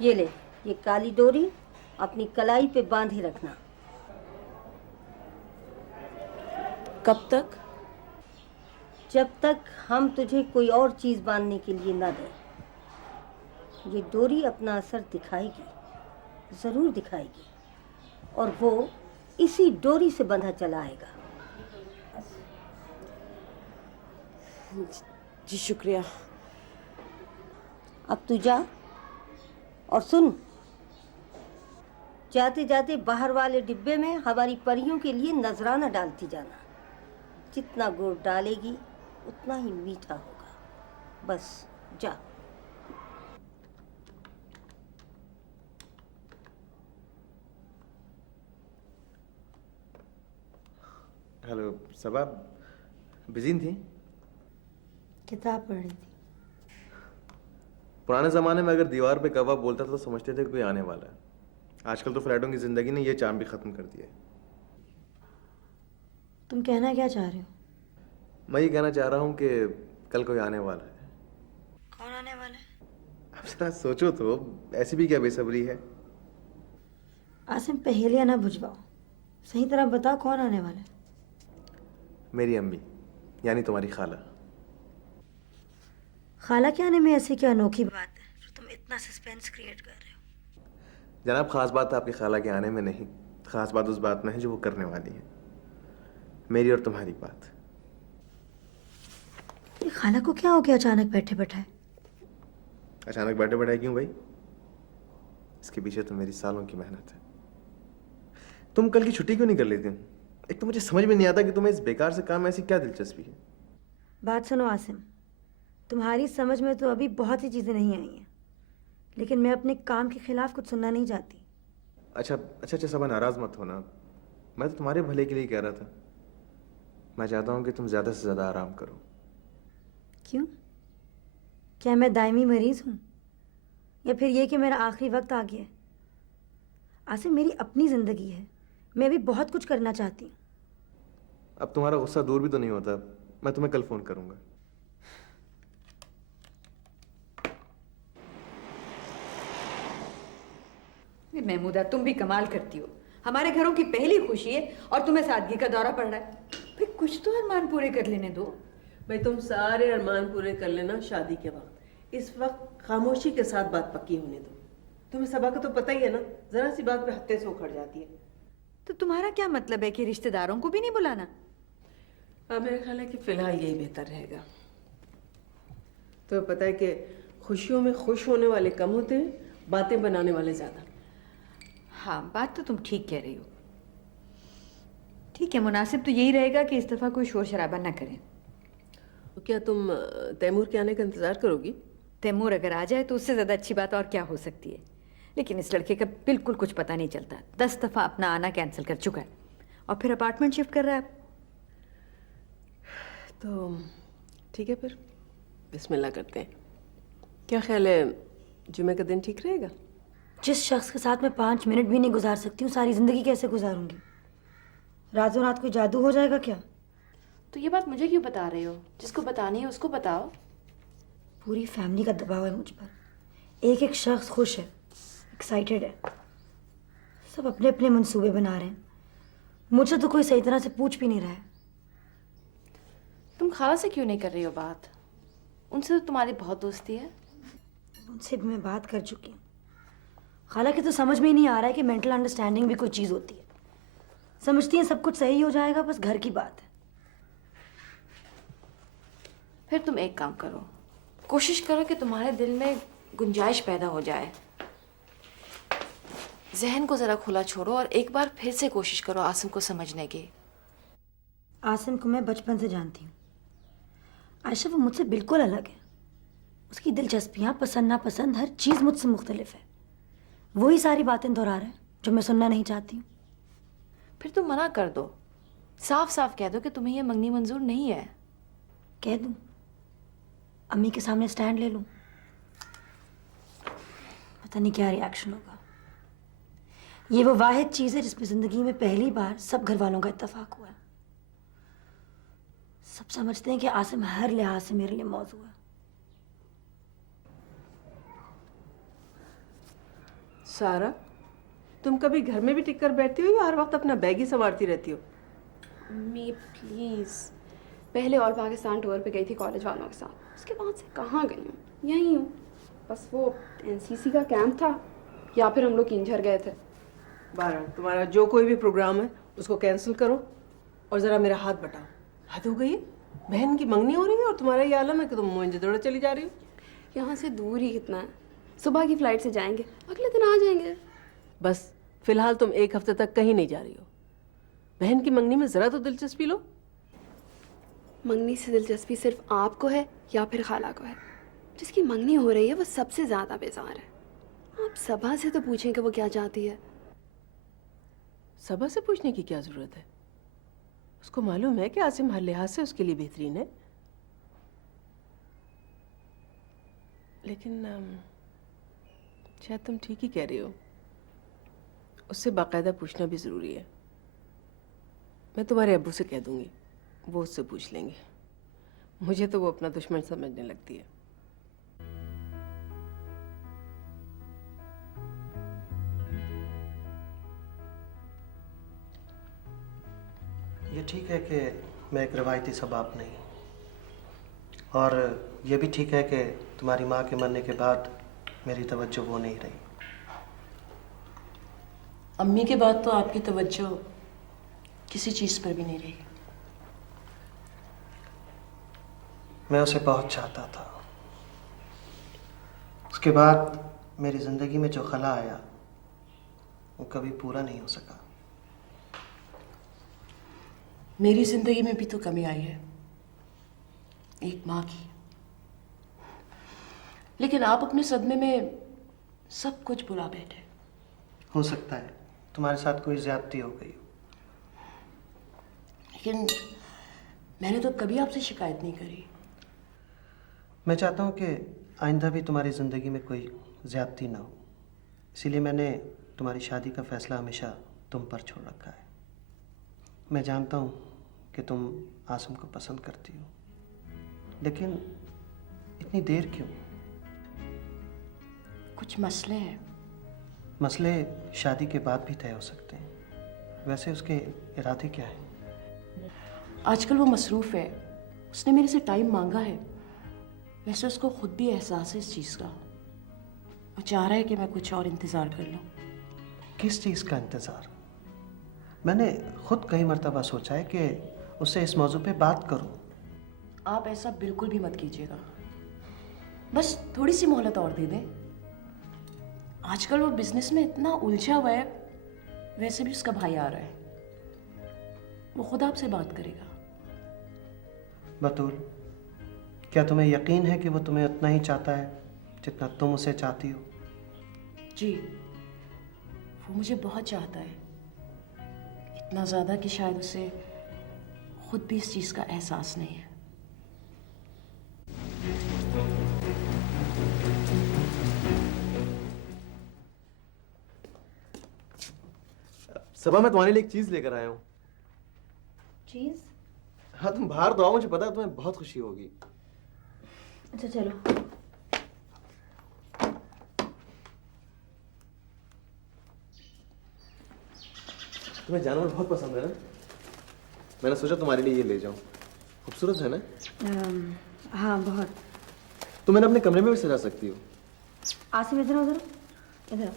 ये ले, ये काली डोरी अपनी कलाई पे बांधे रखना। कब तक? जब तक हम तुझे कोई और चीज बांधने के लिए ना दें। ये डोरी अपना असर दिखाएगी, जरूर दिखाएगी, और वो इसी डोरी से बंधा चला आएगा। जी शुक्रिया। अब तू जा और सुन, जाते जाते बाहर वाले डिब्बे में हमारी परियों के लिए नजराना डालती जाना। जितना गुड़ डालेगी उतना ही मीठा होगा। बस जा। हेलो सबा, बिजी थी? किताब पढ़ रही थी। पुराने ज़माने में अगर दीवार पे कौवा बोलता था तो समझते थे कि कोई आने वाला है। आजकल तो फ्लैटों की ज़िंदगी ने ये चार्म भी ख़त्म कर दिया है। तुम कहना क्या चाह रहे हो? मैं ये कहना चाह रहा हूँ कि कल कोई आने वाला है। कौन आने वाला है? अब जरा सोचो तो, ऐसी भी क्या बेसब्री है? आसिम, पहेलियां ना बुझवाओ, सही तरह बताओ कौन आने वाला है। मेरी अम्मी, यानी तुम्हारी खाला। खाला के आने में ऐसी क्या अनोखी बात है जो तुम इतना सस्पेंस क्रिएट कर रहे हो? जनाब, खास बात आपकी खाला के आने में नहीं, खास बात उस बात में है जो वो करने वाली है। मेरी और तुम्हारी बात। ये खाला को क्या हो गया अचानक बैठे बैठाए? अचानक बैठे बैठाए क्यों भाई? इसके पीछे तो मेरी सालों की मेहनत है। तुम कल की छुट्टी क्यों नहीं कर लेती? एक तो मुझे समझ में नहीं आता कि तुम्हें इस बेकार से काम में ऐसी क्या दिलचस्पी है। बात सुनो आसिम, तुम्हारी समझ में तो अभी बहुत सी चीज़ें नहीं आई हैं, लेकिन मैं अपने काम के खिलाफ कुछ सुनना नहीं चाहती। अच्छा सब नाराज मत होना, मैं तो तुम्हारे भले के लिए कह रहा था। मैं चाहता हूँ कि तुम ज़्यादा से ज़्यादा आराम करो। क्यों? क्या मैं दायमी मरीज हूँ, या फिर ये कि मेरा आखिरी वक्त आ गया है? आसिम, मेरी अपनी ज़िंदगी है, मैं भी बहुत कुछ करना चाहती हूँ। अब तुम्हारा गुस्सा दूर भी तो नहीं होता। मैं तुम्हें कल फ़ोन करूँगा। महमूदा, तुम भी कमाल करती हो। हमारे घरों की पहली खुशी है और तुम्हें सादगी का दौरा पड़ रहा है। फिर कुछ तो अरमान पूरे कर लेने दो। भाई, तुम सारे अरमान पूरे कर लेना शादी के वक्त। इस वक्त खामोशी के साथ बात पक्की होने दो। तुम्हें सबा का तो पता ही है ना, जरा सी बात पे हत्ते से उखड़ जाती है। तो तुम्हारा क्या मतलब है कि रिश्तेदारों को भी नहीं बुलाना? मेरा ख्याल है कि फिलहाल यही बेहतर रहेगा। तो पता है कि खुशियों में खुश होने वाले कम होते हैं, बातें बनाने वाले ज्यादा। हाँ, बात तो तुम ठीक कह रही हो। ठीक है, मुनासिब तो यही रहेगा कि इस दफ़ा कोई शोर शराबा ना करें। तो क्या तुम तैमूर के आने का इंतज़ार करोगी? तैमूर अगर आ जाए तो उससे ज़्यादा अच्छी बात और क्या हो सकती है। लेकिन इस लड़के का बिल्कुल कुछ पता नहीं चलता। 10 दफ़ा अपना आना कैंसिल कर चुका है और फिर अपार्टमेंट शिफ्ट कर रहा है। तो ठीक है, फिर बिस्मिल्लाह करते हैं। क्या ख्याल है, जुमे का दिन ठीक रहेगा? जिस शख्स के साथ मैं 5 मिनट भी नहीं गुजार सकती हूँ, सारी ज़िंदगी कैसे गुजारूंगी? रातों रात कोई जादू हो जाएगा क्या? तो ये बात मुझे क्यों बता रहे हो? जिसको बतानी है उसको बताओ। पूरी फैमिली का दबाव है मुझ पर। एक एक शख्स खुश है, एक्साइटेड है, सब अपने अपने मंसूबे बना रहे हैं। मुझे तो कोई सही तरह से पूछ भी नहीं रहा है। तुम खाला से क्यों नहीं कर रही हो बात? उनसे तो तुम्हारी बहुत दोस्ती है। उनसे भी मैं बात कर चुकी हूँ। खाला की तो समझ में ही नहीं आ रहा है कि मेंटल अंडरस्टैंडिंग भी कोई चीज़ होती है। समझती हैं सब कुछ सही हो जाएगा, बस घर की बात है। फिर तुम एक काम करो, कोशिश करो कि तुम्हारे दिल में गुंजाइश पैदा हो जाए। जहन को ज़रा खुला छोड़ो और एक बार फिर से कोशिश करो आसिम को समझने की। आसिम को मैं बचपन से जानती हूँ। आयशा, वो मुझसे बिल्कुल अलग है। उसकी दिलचस्पियाँ, पसंद नापसंद, हर चीज़ मुझसे मुख्तलिफ है। वही सारी बातें दोहरा रहा है जो मैं सुनना नहीं चाहती हूँ। फिर तुम मना कर दो, साफ साफ कह दो कि तुम्हें यह मंगनी मंजूर नहीं है। कह दूँ? अम्मी के सामने स्टैंड ले लूँ? पता नहीं क्या रिएक्शन होगा। ये वो वाहिद चीज़ है जिसमें ज़िंदगी में पहली बार सब घर वालों का इत्तेफाक हुआ है। सब समझते हैं कि आसिम हर लिहाज से मेरे लिए मौजू है। सारा, तुम कभी घर में भी टिक कर बैठती हो या हर वक्त अपना बैग ही संवारती रहती हो? अम्मी प्लीज़, पहले और पाकिस्तान टूर पे गई थी कॉलेज वालों के साथ, उसके बाद से कहाँ गई हूँ, यहीं हूँ। बस वो एनसीसी का कैंप था या फिर हम लोग किंझर गए थे। बारह, तुम्हारा जो कोई भी प्रोग्राम है उसको कैंसिल करो और ज़रा मेरा हाथ बटाओ। हद हो गई है, बहन की मंगनी हो रही है और तुम्हारा ये आलम है कि तुम मोइंजदड़ो चली जा रही हो। यहाँ से दूर ही कितना है, सुबह की फ़्लाइट से जाएंगे, अगले दिन आ जाएंगे। बस फिलहाल तुम एक हफ्ते तक कहीं नहीं जा रही हो। बहन की मंगनी में ज़रा तो दिलचस्पी लो। मंगनी से दिलचस्पी सिर्फ आपको है या फिर खाला को है? जिसकी मंगनी हो रही है वो सबसे ज़्यादा बेजार है। आप सबा से तो पूछें कि वो क्या चाहती है। सबा से पूछने की क्या ज़रूरत है? उसको मालूम है कि आसिम हर लिहाज से उसके लिए बेहतरीन है। लेकिन शायद तुम ठीक ही कह रही हो, उससे बाकायदा पूछना भी ज़रूरी है। मैं तुम्हारे अब्बू से कह दूंगी, वो उससे पूछ लेंगे। मुझे तो वो अपना दुश्मन समझने लगती है। ये ठीक है कि मैं एक रवायती सबाब नहीं, और ये भी ठीक है कि तुम्हारी माँ के मरने के बाद मेरी तवज्जो वो नहीं रही। अम्मी के बाद तो आपकी तवज्जो किसी चीज़ पर भी नहीं रही। मैं उसे बहुत चाहता था। उसके बाद मेरी ज़िंदगी में जो खला आया वो कभी पूरा नहीं हो सका। मेरी ज़िंदगी में भी तो कमी आई है, एक माँ की। लेकिन आप अपने सदमे में सब कुछ भुला बैठे। हो सकता है तुम्हारे साथ कोई ज्यादती हो गई, लेकिन मैंने तो कभी आपसे शिकायत नहीं करी। मैं चाहता हूँ कि आइंदा भी तुम्हारी ज़िंदगी में कोई ज्यादती ना हो, इसीलिए मैंने तुम्हारी शादी का फ़ैसला हमेशा तुम पर छोड़ रखा है। मैं जानता हूँ कि तुम आसिम को पसंद करती हो, लेकिन इतनी देर क्यों? कुछ मसले हैं। मसले शादी के बाद भी तय हो सकते हैं। वैसे उसके इरादे क्या हैं? आजकल वो मसरूफ़ है, उसने मेरे से टाइम मांगा है। वैसे उसको खुद भी एहसास है इस चीज़ का। वो चाह रहा है कि मैं कुछ और इंतज़ार कर लूँ। किस चीज़ का इंतज़ार? मैंने खुद कई मर्तबा सोचा है कि उससे इस मौजू पे बात करूं। आप ऐसा बिल्कुल भी मत कीजिएगा, बस थोड़ी सी मोहलत और दे दें। आजकल वो बिजनेस में इतना उलझा हुआ है, वैसे भी उसका भाई आ रहा है, वो खुद आपसे बात करेगा। बतूल, क्या तुम्हें यकीन है कि वो तुम्हें उतना ही चाहता है जितना तुम उसे चाहती हो? जी, वो मुझे बहुत चाहता है, इतना ज़्यादा कि शायद उसे खुद भी इस चीज़ का एहसास नहीं है। सबा, मैं तुम्हारे लिए एक चीज़ लेकर आया हूँ। चीज़? हाँ, तुम बाहर तो आओ, मुझे पता है तुम्हें बहुत खुशी होगी। अच्छा चलो। तुम्हें जानवर बहुत पसंद है ना? मैंने सोचा तुम्हारे लिए ये ले जाऊं। खूबसूरत है ना? हाँ बहुत। तुम मैंने अपने कमरे में भी सजा सकती हो। आसिम इधर उधर इधर,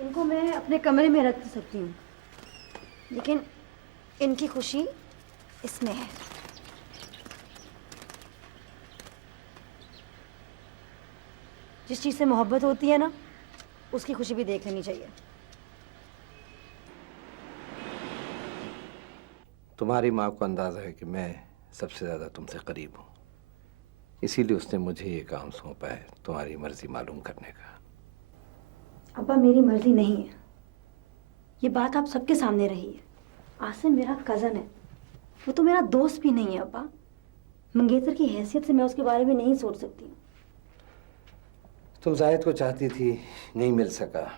इनको मैं अपने कमरे में रख सकती हूँ, लेकिन इनकी खुशी इसमें है। जिस चीज़ से मोहब्बत होती है ना, उसकी खुशी भी देख लेनी चाहिए। तुम्हारी माँ को अंदाज़ा है कि मैं सबसे ज़्यादा तुमसे करीब हूँ, इसीलिए उसने मुझे ये काम सौंपा है तुम्हारी मर्जी मालूम करने का। अब्बा, मेरी मर्जी नहीं है, ये बात आप सबके सामने रही है। आसिम मेरा कज़न है, वो तो मेरा दोस्त भी नहीं है अब्बा। मंगेतर की हैसियत से मैं उसके बारे में नहीं सोच सकती हूँ। तुम जायद को चाहती थी, नहीं मिल सका।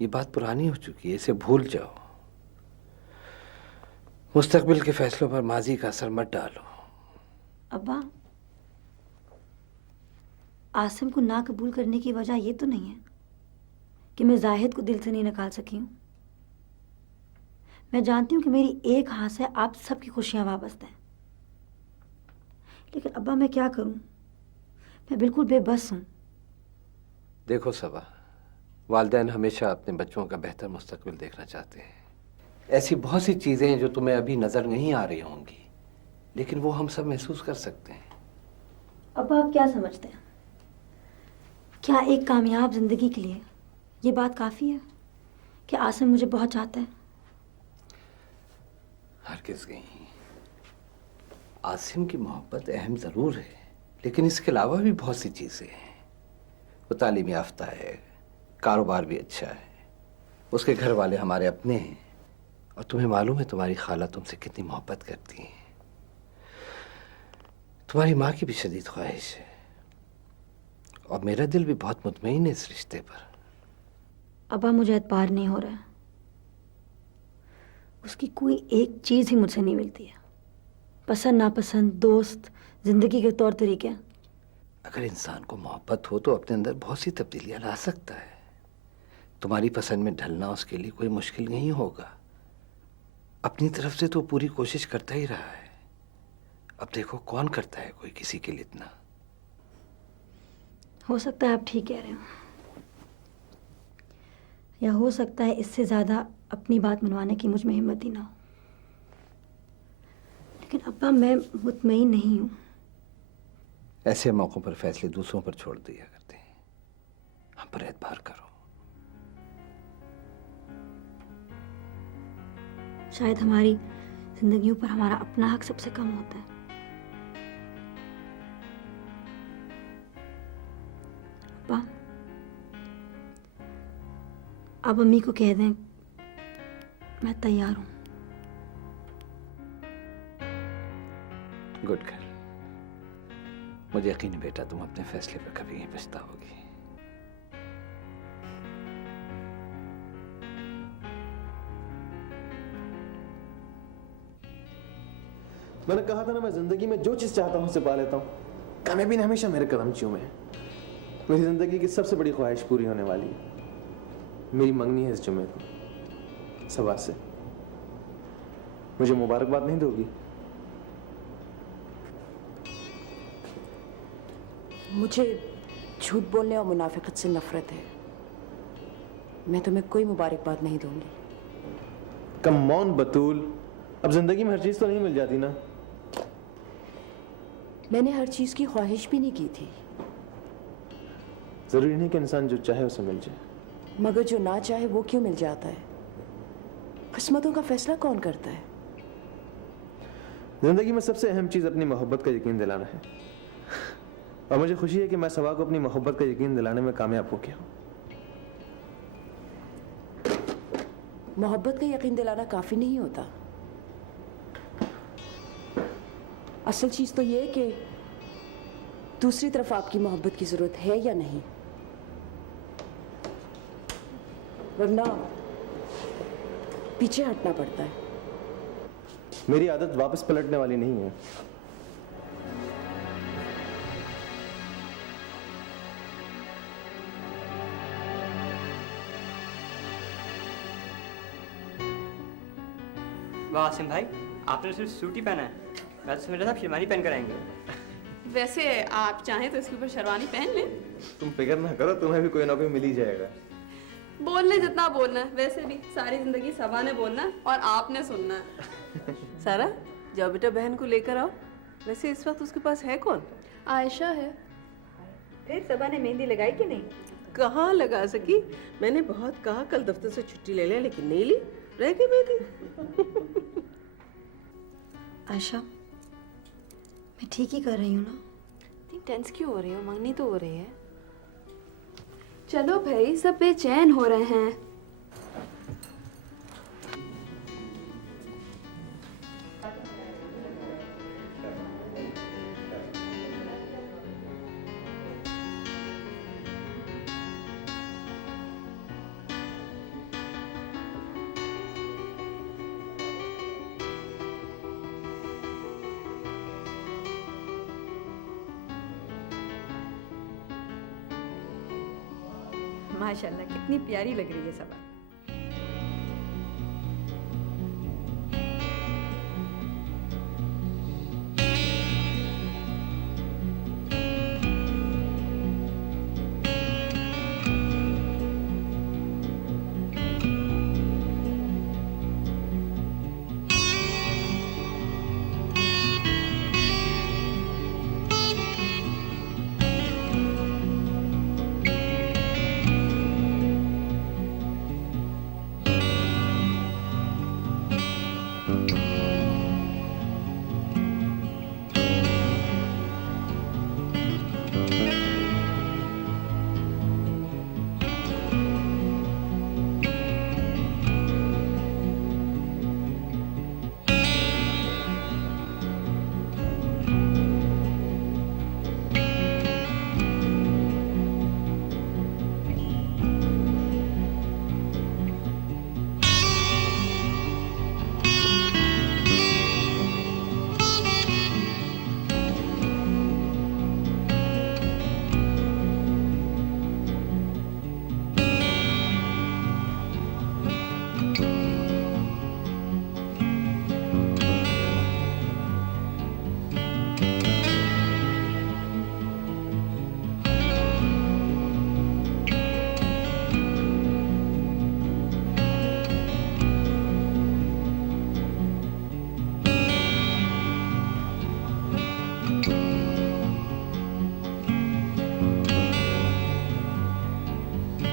ये बात पुरानी हो चुकी है, इसे भूल जाओ। मुस्तकबिल के फैसलों पर माजी का असर मत डालो। अब्बा, आसिम को ना कबूल करने की वजह ये तो नहीं है कि मैं जाहिद को दिल से नहीं निकाल सकी हूँ। मैं जानती हूँ कि मेरी एक हाथ से आप सबकी खुशियाँ वाबस्ता हैं, लेकिन अब्बा मैं क्या करूँ? मैं बिल्कुल बेबस हूँ। देखो सबा, वालिदैन हमेशा अपने बच्चों का बेहतर मुस्तकबिल देखना चाहते हैं। ऐसी बहुत सी चीज़ें हैं जो तुम्हें अभी नज़र नहीं आ रही होंगी, लेकिन वो हम सब महसूस कर सकते हैं। अब्बा आप क्या समझते हैं? क्या एक कामयाब जिंदगी के लिए ये बात काफ़ी है कि आसिम मुझे बहुत चाहता है? हरगिज़ नहीं। आसिम की मोहब्बत अहम ज़रूर है, लेकिन इसके अलावा भी बहुत सी चीज़ें हैं। वो तालीम याफ्ता है, कारोबार भी अच्छा है, उसके घर वाले हमारे अपने हैं, और तुम्हें मालूम है तुम्हारी खाला तुमसे कितनी मोहब्बत करती है। तुम्हारी माँ की भी शदीद ख्वाहिश है, और मेरा दिल भी बहुत मुतमईन है इस रिश्ते पर। अब्बा मुझे एतबार नहीं हो रहा है। उसकी कोई एक चीज़ ही मुझसे नहीं मिलती है। पसंद नापसंद, दोस्त, जिंदगी के तौर तरीके। अगर इंसान को मोहब्बत हो तो अपने अंदर बहुत सी तब्दीलियां ला सकता है। तुम्हारी पसंद में ढलना उसके लिए कोई मुश्किल नहीं होगा। अपनी तरफ से तो पूरी कोशिश करता ही रहा है। अब देखो कौन करता है कोई किसी के लिए इतना। हो सकता है आप ठीक कह रहे हो, या हो सकता है इससे ज़्यादा अपनी बात मनवाने की मुझ में हिम्मत ही ना हो। लेकिन अब्बा मैं मुतमईन नहीं हूँ। ऐसे मौक़ों पर फैसले दूसरों पर छोड़ दिया करते हैं। हम पर एतबार करो। शायद हमारी जिंदगियों पर हमारा अपना हक सबसे कम होता है। अब्बा आप अम्मी को कह दें मैं तैयार हूँ। Good girl. मुझे यकीन है बेटा तुम अपने फैसले पर कभी नहीं पछताओगी। मैंने कहा था ना, मैं जिंदगी में जो चीज चाहता हूँ उसे पा लेता हूँ। कामयाबी ने हमेशा मेरे कदम चूमे हैं। मेरी जिंदगी की सबसे बड़ी ख्वाहिश पूरी होने वाली है। मेरी मंगनी है इस जुमे को सबा से। मुझे मुबारकबाद नहीं दोगी? मुझे झूठ बोलने और मुनाफिकत से नफरत है। मैं तुम्हें कोई मुबारकबाद नहीं दूंगी। कम ऑन बतूल, अब जिंदगी में हर चीज तो नहीं मिल जाती ना। मैंने हर चीज की ख्वाहिश भी नहीं की थी। जरूरी नहीं कि इंसान जो चाहे उसे मिल जाए। मगर जो ना चाहे वो क्यों मिल जाता है? किस्मतों का फैसला कौन करता है? जिंदगी में सबसे अहम चीज अपनी मोहब्बत का यकीन दिलाना है, और मुझे खुशी है कि मैं सबा को अपनी मोहब्बत का यकीन दिलाने में कामयाब हो गया हूं। मोहब्बत का यकीन दिलाना काफी नहीं होता। असल चीज तो ये है कि दूसरी तरफ आपकी मोहब्बत की जरूरत है या नहीं, वरना पीछे हटना पड़ता है। मेरी आदत वापस पलटने वाली नहीं है। वाह आसिम भाई, आपने सिर्फ सूट ही पहना है। मैं तो समझ रहा था शेरवानी पहन कर आएंगे। वैसे आप चाहें तो इसके ऊपर शेरवानी पहन लें। तुम फिक्र ना करो, तुम्हें भी कोई ना कोई मिल ही जाएगा। बोलने जितना बोलना है, वैसे भी सारी जिंदगी सबा ने बोलना है और आपने सुनना है। सारा जाओ बेटा, बहन को लेकर आओ। वैसे इस वक्त उसके पास है कौन? आयशा है। फिर सबा ने मेहंदी लगाई कि नहीं? कहाँ लगा सकी? मैंने बहुत कहा कल दफ्तर से छुट्टी ले ले, लेकिन नहीं ली, रह गई मेहंदी। आयशा मैं ठीक ही कर रही हूँ ना? इतनी टेंस क्यों हो रही हो? मंगनी तो हो रही है। चलो भाई, सब बेचैन हो रहे हैं। माशाल्लाह कितनी प्यारी लग रही है सबा।